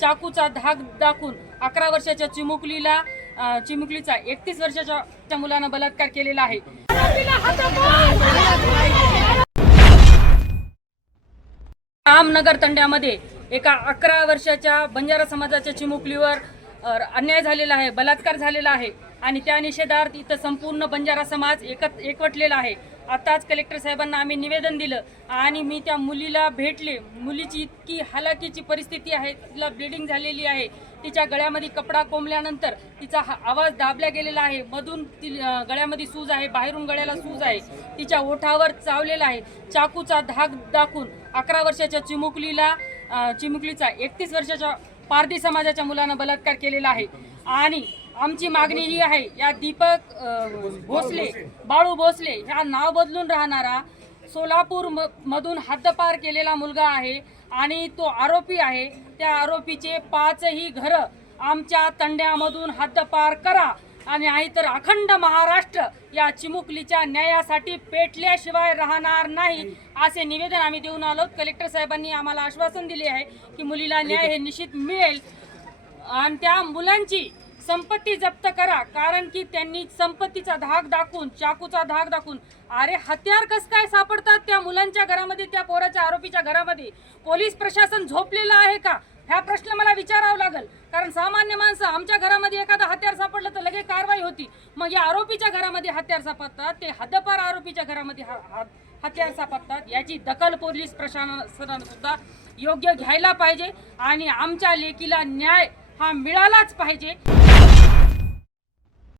चाकूचा धाक दाखवून 11 वर्षाच्या चिमुकलीचा 31 वर्षाच्या मुलानं बलात्कार केलेला आहे। रामनगर तंड्यामध्ये एका 11 वर्षाच्या बंजारा समाजाच्या चिमुकलीवर अन्याय झालेला आहे, बलात्कार झालेला आहे आणि त्या निषेधार्थ इथं संपूर्ण बंजारा समाज एकवटलेला आहे। आताच कलेक्टर साहेबांना आम्ही निवेदन दिलं आणि मी त्या मुलीला भेटले। मुलीची इतकी हालाकीची परिस्थिती आहे, तिला ब्लिडिंग झालेली आहे, तिच्या गळ्यामध्ये कपडा कोंबल्यानंतर तिचा आवाज दाबला गेलेला आहे, मधून गळ्यामध्ये सूज आहे, बाहेरून गळ्याला सूज आहे, तिच्या ओठावर चावलेला आहे। चाकूचा धाक दाखवून 11 वर्षाच्या चिमुकलीचा 31 वर्षाच्या पारधी समाजाच्या मुलानं बलात्कार केलेला आहे। आणि आमची मागणी ही आहे, या दीपक भोसले, बाळू भोसले ह्या नाव बदलून राहणारा सोलापूर मधून हद्दपार केलेला मुलगा आहे आणि तो आरोपी आहे। त्या आरोपीचे 5ही घरं आमच्या तंड्यामधून हद्दपार करा आणि नाहीतर अखंड महाराष्ट्र या चिमुकलीच्या न्यायासाठी पेटल्याशिवाय राहणार नाही, असे निवेदन आम्ही देऊन आलो। कलेक्टर साहेबांनी आम्हाला आश्वासन दिले आहे की मुलीला न्याय हे निश्चित मिळेल आणि त्या मुलांची संपत्ती जप्त करा, कारण की त्यांनी संपत्तीचा धाक दाखवून, चाकूचा धाक दाखवून, अरे हत्यार कसं काय सापडतात त्या मुलांच्या घरामध्ये, त्या पोराच्या आरोपीच्या घरामध्ये? पोलीस प्रशासन झोपलेलं आहे का? हा प्रश्न मला विचारावा लागेल, कारण सामान्य माणसं, आमच्या घरामध्ये एखादं हत्यार सापडलं तर लगेच कारवाई होती, मग या आरोपीच्या घरामध्ये हत्यार सापडतात, ते हद्दपार आरोपीच्या घरामध्ये हत्यार सापडतात, याची दखल पोलीस प्रशासनानं सुद्धा योग्य घ्यायला पाहिजे आणि आमच्या लेकीला न्याय हा मिळालाच पाहिजे।